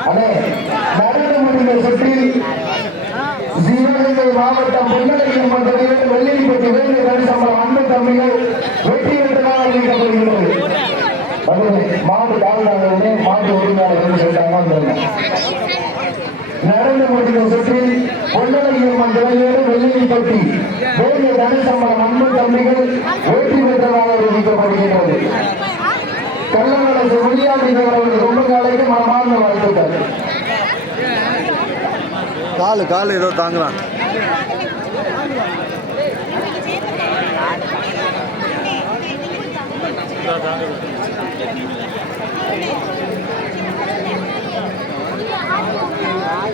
அண்ணே நரேந்திரமோடியை சுற்றி சிவகங்கை மாவட்டம் பொன்னலையில் மன்றத்தில் வெள்ளிப்பட்டி வேலை கணிசம்பளம் அன்பு தம்பிகள் வெற்றி பெற்றதாக அறிவிக்கப்படுகிறது மதுரை தாழ்ந்தாங்க மாட்டு உரிமையாளர் சொல்லிட்டாங்க வந்துருங்க மன்றத்தில் வெள்ளிப்பட்டி தனசம்பளம் அன்பு தம்பிகள் வெற்றி பெற்றதாக அறிவிக்கப்படுகின்றது கள்ளநடசு விளையாட்டு அவர்கள் ரொம்ப காலைக்கு மனமார்ந்த வாழ்த்துக்கள். காலு காலு ஏதோ தாங்கலாம். தாங்குது